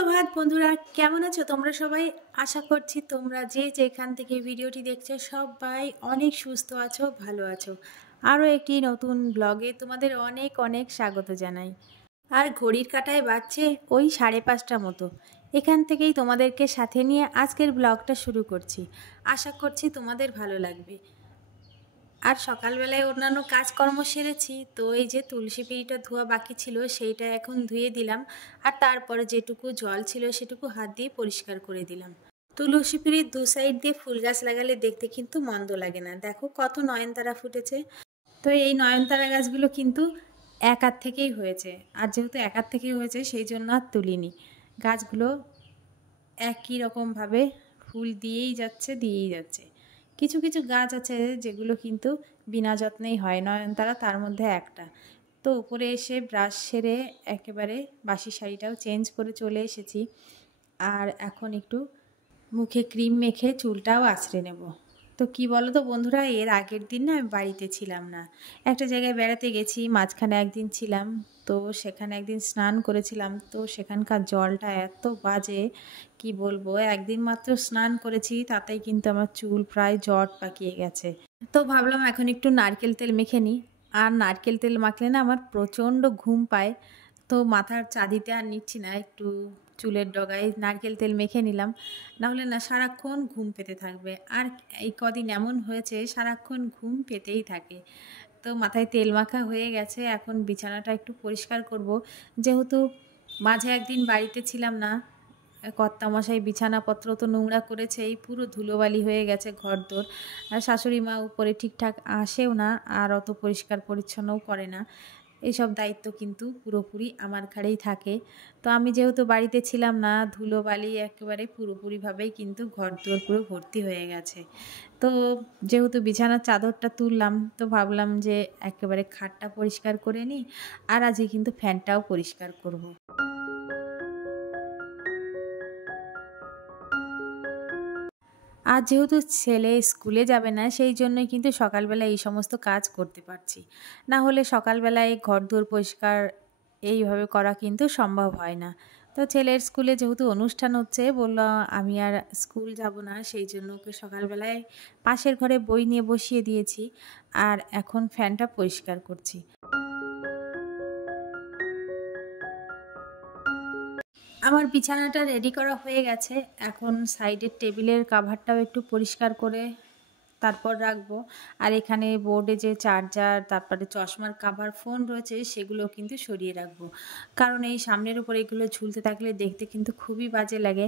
সুপ্রভাত বন্ধুরা, কেমন আছো তোমরা সবাই? আশা করছি তোমরা যে যেখান থেকে ভিডিওটি দেখছো সবাই অনেক সুস্থ আছো, ভালো আছো। আরও একটি নতুন ব্লগে তোমাদের অনেক অনেক স্বাগত জানাই। আর ঘড়ির কাঁটায় বাজছে ওই 5:30 মতো। এখান থেকেই তোমাদেরকে সাথে নিয়ে আজকের ব্লগটা শুরু করছি। আশা করছি তোমাদের ভালো লাগবে। আর সকালবেলায় অন্যান্য কাজকর্ম সেরেছি, তো এই যে তুলসী পিঁড়িটা ধোয়া বাকি ছিল সেইটা এখন ধুয়ে দিলাম। আর তারপরে যেটুকু জল ছিল সেটুকু হাত দিয়ে পরিষ্কার করে দিলাম। তুলসী পিঁড়ির দু সাইড দিয়ে ফুল গাছ লাগালে দেখতে কিন্তু মন্দ লাগে না। দেখো কত নয়নতারা ফুটেছে। তো এই নয়নতারা গাছগুলো কিন্তু এক হাত থেকেই হয়েছে। আর যেহেতু এক হাত থেকেই হয়েছে সেই জন্য আর তুলিনি। গাছগুলো একই রকমভাবে ফুল দিয়েই যাচ্ছে। কিছু কিছু গাছ আছে যেগুলো কিন্তু বিনা যত্নেই হয়, নয়নতারা তার মধ্যে একটা। তো উপরে এসে ব্রাশ সেরে একেবারে বাসি শাড়িটাও চেঞ্জ করে চলে এসেছি। আর এখন একটু মুখে ক্রিম মেখে চুলটাও আঁচড়ে নেব। তো কি বলো তো বন্ধুরা, এর আগের দিন না আমি বাড়িতে ছিলাম না, একটা জায়গায় বেড়াতে গেছি, মাঝখানে একদিন ছিলাম। তো সেখানে একদিন স্নান করেছিলাম, তো সেখানকার জলটা এত বাজে কি বলবো। একদিন মাত্র স্নান করেছি, তাতেই কিন্তু আমার চুল প্রায় জট পাকিয়ে গেছে। তো ভাবলাম এখন একটু নারকেল তেল মেখে নিই। আর নারকেল তেল মাখলে না আমার প্রচণ্ড ঘুম পায়। তো মাথার চাঁদিতে আর নিচ্ছি না, একটু চুলের ডগায় নারকেল তেল মেখে নিলাম। নাহলে না সারাক্ষণ ঘুম পেতে থাকবে। আর এই কদিন এমন হয়েছে সারাক্ষণ ঘুম পেতেই থাকে। তো মাথায় তেল মাখা হয়ে গেছে, এখন বিছানাটা একটু পরিষ্কার করব। যেহেতু মাঝে একদিন বাড়িতে ছিলাম না, কর্তামশাই বিছানাপত্র তো নোংরা করেছে, এই পুরো ধুলোবালি হয়ে গেছে ঘরদোর। আর শাশুড়ি মা উপরে ঠিকঠাক আসেও না, আর অত পরিষ্কার পরিচ্ছন্নও করে না। এইসব দায়িত্ব কিন্তু পুরোপুরি আমার ঘাড়েই থাকে। তো আমি যেহেতু বাড়িতে ছিলাম না, ধুলোবালি একেবারে পুরোপুরিভাবেই কিন্তু ঘরদোর পুরো ভর্তি হয়ে গেছে। তো যেহেতু বিছানার চাদরটা তুললাম, তো ভাবলাম যে একেবারে খাটটা পরিষ্কার করে নিই। আর আজকে কিন্তু ফ্যানটাও পরিষ্কার করব। আর যেহেতু ছেলে স্কুলে যাবে না, সেই জন্যই কিন্তু সকালবেলা এই সমস্ত কাজ করতে পারছি। না হলে সকালবেলায় ঘরদোর পরিষ্কার এইভাবে করা কিন্তু সম্ভব হয় না। তো ছেলের স্কুলে যেহেতু অনুষ্ঠান হচ্ছে, বললো আমি আর স্কুল যাব না, সেই জন্য ওকে সকালবেলায় পাশের ঘরে বই নিয়ে বসিয়ে দিয়েছি। আর এখন ফ্যানটা পরিষ্কার করছি। আমার বিছানাটা রেডি করা হয়ে গেছে। এখন সাইডের টেবিলের কাভারটাও একটু পরিষ্কার করে তারপর রাখবো। আর এখানে বোর্ডে যে চার্জার, তারপরে চশমার কাভার, ফোন রয়েছে সেগুলো কিন্তু সরিয়ে রাখবো। কারণ এই সামনের উপর এগুলো ঝুলতে থাকলে দেখতে কিন্তু খুবই বাজে লাগে।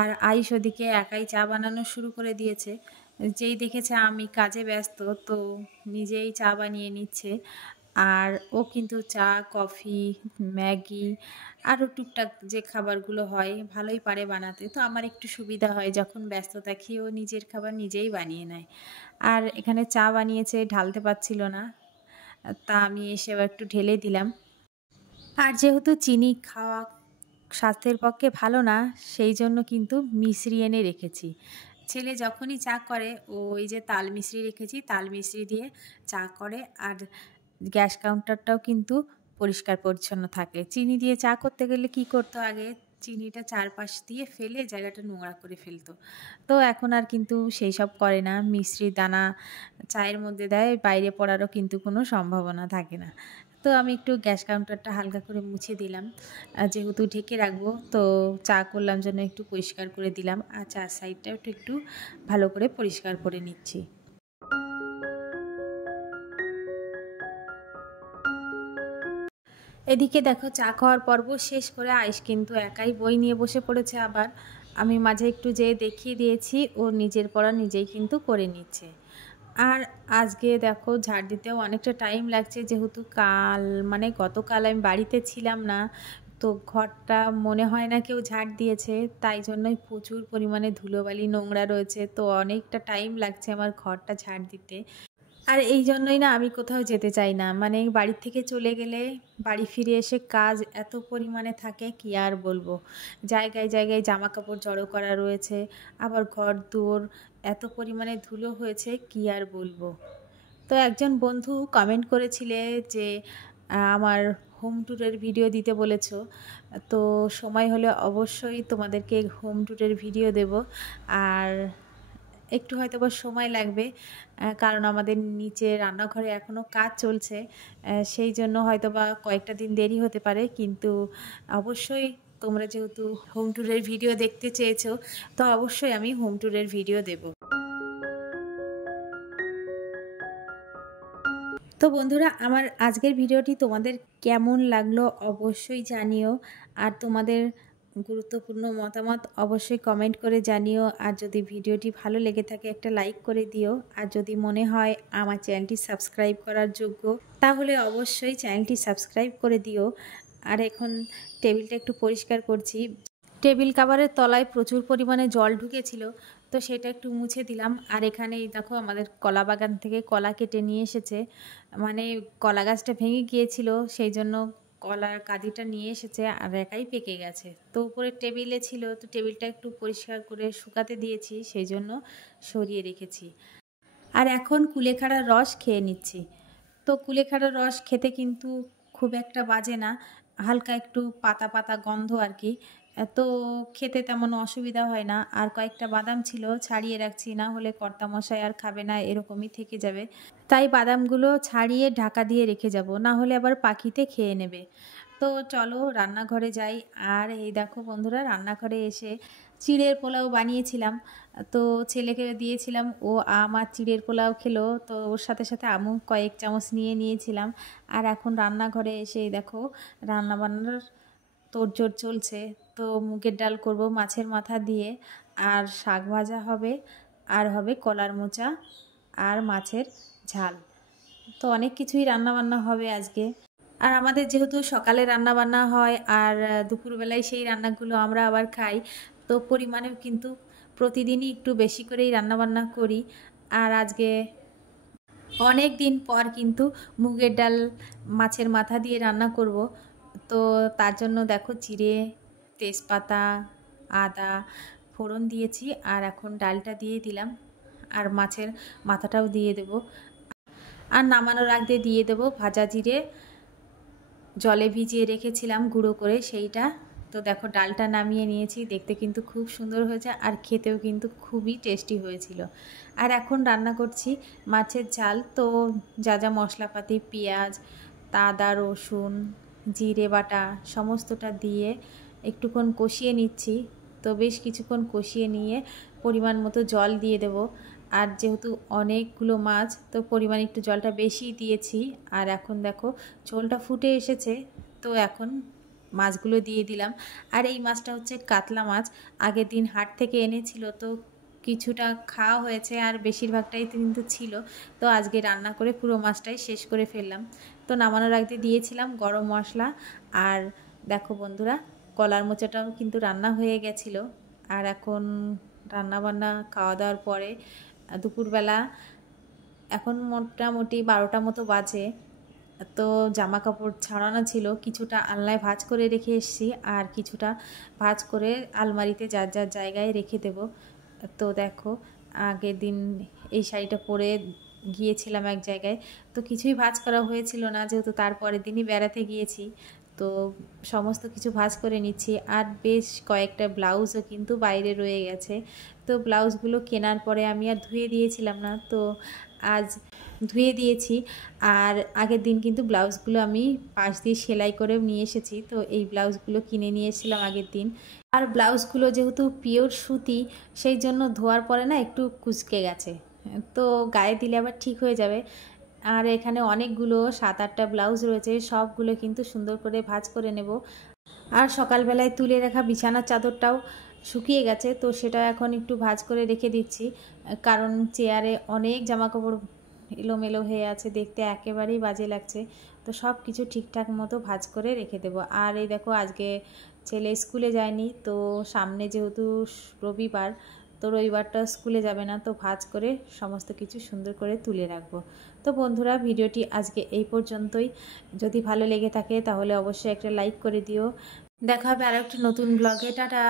আর আইস ওদিকে একাই চা বানানো শুরু করে দিয়েছে। যেই দেখেছে আমি কাজে ব্যস্ত, তো নিজেই চা বানিয়ে নিচ্ছে। আর ও কিন্তু চা, কফি, ম্যাগি আরও টুকটাক যে খাবারগুলো হয় ভালোই পারে বানাতে। তো আমার একটু সুবিধা হয়, যখন ব্যস্ত থাকি ও নিজের খাবার নিজেই বানিয়ে নেয়। আর এখানে চা বানিয়েছে, ঢালতে পারছিল না, তা আমি এসে আবার একটু ঢেলে দিলাম। আর যেহেতু চিনি খাওয়া স্বাস্থ্যের পক্ষে ভালো না, সেই জন্য কিন্তু মিশ্রি এনে রেখেছি। ছেলে যখনই চা করে, ওই যে তাল মিশ্রি রেখেছি, তাল মিশ্রি দিয়ে চা করে। আর গ্যাস কাউন্টারটাও কিন্তু পরিষ্কার পরিচ্ছন্ন থাকে। চিনি দিয়ে চা করতে গেলে কি করতো, আগে চিনিটা চারপাশ দিয়ে ফেলে জায়গাটা নোংরা করে ফেলতো। তো এখন আর কিন্তু সেই সব করে না, মিশ্রি দানা চায়ের মধ্যে দেয়, বাইরে পড়ারও কিন্তু কোনো সম্ভাবনা থাকে না। তো আমি একটু গ্যাস কাউন্টারটা হালকা করে মুছে দিলাম, যেহেতু ঢেকে রাখবো। তো চা করলাম জন্য একটু পরিষ্কার করে দিলাম। আর চার সাইডটাও একটু ভালো করে পরিষ্কার করে নিচ্ছি। এদিকে দেখো চা খাওয়ার পর্ব শেষ করে আয়েশ কিন্তু একাই বই নিয়ে বসে পড়েছে। আবার আমি মাঝে একটু যেয়ে দেখিয়ে দিয়েছি, ও নিজের পড়া নিজেই কিন্তু করে নিচ্ছে। আর আজকে দেখো ঝাড় দিতেও অনেকটা টাইম লাগছে, যেহেতু গতকাল আমি বাড়িতে ছিলাম না। তো ঘরটা মনে হয় না কেউ ঝাড় দিয়েছে, তাই জন্যই প্রচুর পরিমাণে ধুলোবালি নোংরা রয়েছে। তো অনেকটা টাইম লাগছে আমার ঘরটা ঝাড় দিতে। আর এই জন্যই না আমি কোথাও যেতে চাই না, বাড়ি থেকে চলে গেলে বাড়ি ফিরে এসে কাজ এত পরিমাণে থাকে কি আর বলবো। জায়গায় জায়গায় জামা কাপড় জড়ো করা রয়েছে, আবার ঘর দুয়ার এত পরিমাণে ধুলো হয়েছে কি আর বলবো। তো একজন বন্ধু কমেন্ট করেছিলে যে আমার হোম ট্যুরের ভিডিও দিতে বলেছো, তো সময় হলে অবশ্যই তোমাদেরকে হোম ট্যুরের ভিডিও দেব। আর একটু হয়তো বা সময় লাগবে, কারণ আমাদের নিচে রান্নাঘরে এখনও কাজ চলছে, সেই জন্য হয়তো বা কয়েকটা দিন দেরি হতে পারে। কিন্তু অবশ্যই তোমরা যেহেতু হোম ট্যুরের ভিডিও দেখতে চেয়েছো, তো অবশ্যই আমি হোম ট্যুরের ভিডিও দেব। তো বন্ধুরা, আমার আজকের ভিডিওটি তোমাদের কেমন লাগলো অবশ্যই জানিও। আর তোমাদের গুরুত্বপূর্ণ মতামত অবশ্যই কমেন্ট করে জানিও। আর যদি ভিডিওটি ভালো লেগে থাকে একটা লাইক করে দিও। আর যদি মনে হয় আমার চ্যানেলটি সাবস্ক্রাইব করার যোগ্য, তাহলে অবশ্যই চ্যানেলটি সাবস্ক্রাইব করে দিও। আর এখন টেবিলটা একটু পরিষ্কার করছি। টেবিল কাভারের তলায় প্রচুর পরিমাণে জল ঢুকেছিল, তো সেটা একটু মুছে দিলাম। আর এখানে দেখো আমাদের কলা বাগান থেকে কলা কেটে নিয়ে এসেছে, মানে কলা গাছটা ভেঙে গিয়েছিল, সেই জন্য কলার কাঁদিটা নিয়ে এসেছে আর একাই পেকে গেছে। তো উপরে টেবিলে ছিল, তো টেবিলটা একটু পরিষ্কার করে শুকাতে দিয়েছি, সেই জন্য সরিয়ে রেখেছি। আর এখন কুলেখাড়ার রস খেয়ে নিচ্ছি। তো কুলেখাড়ার রস খেতে কিন্তু খুব একটা বাজে না, হালকা একটু পাতা পাতা গন্ধ আর কি, তো খেতে তেমন অসুবিধা হয় না। আর কয়েকটা বাদাম ছিল, ছাড়িয়ে রাখছি, না হলে কর্তামশাই আর খাবে না, এরকমই থেকে যাবে। তাই বাদামগুলো ছাড়িয়ে ঢাকা দিয়ে রেখে যাব, না হলে আবার পাখিতে খেয়ে নেবে। তো চলো রান্নাঘরে যাই। আর এই দেখো বন্ধুরা, রান্নাঘরে এসে চিড়ের পোলাও বানিয়েছিলাম, তো ছেলেকে দিয়েছিলাম, ও আমার চিড়ের পোলাও খেলো, তো ওর সাথে সাথে আমু কয়েক চামচ নিয়ে নিয়েছিলাম। আর এখন রান্নাঘরে এসে দেখো রান্নাবান্নার তোড়জোড় চলছে। তো মুগের ডাল করব মাছের মাথা দিয়ে, আর শাক ভাজা হবে, আর হবে কলার মোচা আর মাছের ঝাল। তো অনেক কিছুই রান্নাবান্না হবে আজকে। আর আমাদের যেহেতু সকালে রান্নাবান্না হয় আর দুপুরবেলায় সেই রান্নাগুলো আমরা আবার খাই, তো পরিমাণেও কিন্তু প্রতিদিনই একটু বেশি করেই রান্নাবান্না করি। আর আজকে অনেক দিন পর কিন্তু মুগের ডাল মাছের মাথা দিয়ে রান্না করব। তো তার জন্য দেখো জিরে, তেজপাতা, আদা ফোড়ন দিয়েছি, আর এখন ডালটা দিয়ে দিলাম, আর মাছের মাথাটাও দিয়ে দেব। আর নামানোর আগে দিয়ে দেব ভাজা জিরে, জলে ভিজিয়ে রেখেছিলাম গুঁড়ো করে সেইটা। তো দেখো ডালটা নামিয়ে নিয়েছি, দেখতে কিন্তু খুব সুন্দর হয়েছে, আর খেতেও কিন্তু খুবই টেস্টি হয়েছিল। আর এখন রান্না করছি মাছের ঝাল। তো যা যা মশলাপাতি, পেঁয়াজ, আদা, রসুন, জিরে বাটা সমস্তটা দিয়ে একটুক্ষণ কষিয়ে নিচ্ছি। তো বেশ কিছুক্ষণ কষিয়ে নিয়ে পরিমাণ মতো জল দিয়ে দেব। আর যেহেতু অনেকগুলো মাছ, তো পরিমাণ একটু জলটা বেশি দিয়েছি। আর এখন দেখো ঝোলটা ফুটে এসেছে, তো এখন মাছগুলো দিয়ে দিলাম। আর এই মাছটা হচ্ছে কাতলা মাছ, আগের দিন হাট থেকে এনেছিল, তো কিছুটা খাওয়া হয়েছে আর বেশিরভাগটাই কিন্তু ছিল। তো আজকে রান্না করে পুরো মাছটাই শেষ করে ফেললাম। তো নামানোর আগে দিয়েছিলাম গরম মশলা। আর দেখো বন্ধুরা, কলার মোচাটাও কিন্তু রান্না হয়ে গেছিলো। আর এখন রান্নাবান্না খাওয়া দাওয়ার পরে দুপুরবেলা এখন মোটামুটি 12টা মতো বাজে। তো জামা কাপড় ছাড়ানো ছিল, কিছুটা আলনায় ভাঁজ করে রেখে এসেছি, আর কিছুটা ভাঁজ করে আলমারিতে যার যার জায়গায় রেখে দেব। তো দেখো আগের দিন এই শাড়িটা পরে গিয়েছিলাম এক জায়গায়, তো কিছুই ভাঁজ করা হয়েছিল না, যেহেতু তারপরের দিনই বেড়াতে গিয়েছি। তো সমস্ত কিছু ভাঁজ করে নিচ্ছি। আর বেশ কয়েকটা ব্লাউজও কিন্তু বাইরে রয়ে গেছে, তো ব্লাউজগুলো কেনার পরে আমি আর ধুয়ে দিয়েছিলাম না, তো আজ ধুয়ে দিয়েছি। আর আগের দিন কিন্তু ব্লাউজগুলো আমি পাশ দিয়ে সেলাই করেও নিয়ে এসেছি, তো এই ব্লাউজগুলো কিনে নিয়ে এসেছিলাম আগের দিন। আর ব্লাউজগুলো যেহেতু পিওর সুতি, সেই জন্য ধোয়ার পরে না একটু কুঁচকে গেছে, তো গায়ে দিলে আবার ঠিক হয়ে যাবে। আর এখানে অনেকগুলো 7-8টা ব্লাউজ রয়েছে, সবগুলো কিন্তু সুন্দর করে ভাঁজ করে নেব। আর সকালবেলায় তুলে রাখা বিছানার চাদরটাও শুকিয়ে গেছে, তো সেটা এখন একটু ভাঁজ করে রেখে দিচ্ছি, কারণ চেয়ারে অনেক জামাকাপড় এলোমেলো হয়ে আছে, দেখতে একেবারেই বাজে লাগছে। তো সব কিছু ঠিকঠাক মতো ভাঁজ করে রেখে দেবো। আর এই দেখো আজকে ছেলে স্কুলে যায়নি, তো সামনে যেহেতু রবিবার, তো রবিবারটা স্কুলে যাবে না, তো ভাঁজ করে সমস্ত কিছু সুন্দর করে তুলে রাখবো। তো বন্ধুরা, ভিডিওটি আজকে এই পর্যন্তই। যদি ভালো লেগে থাকে তাহলে অবশ্যই একটা লাইক করে দিও। দেখা হবে আর একটা নতুন ব্লগে। টাটা।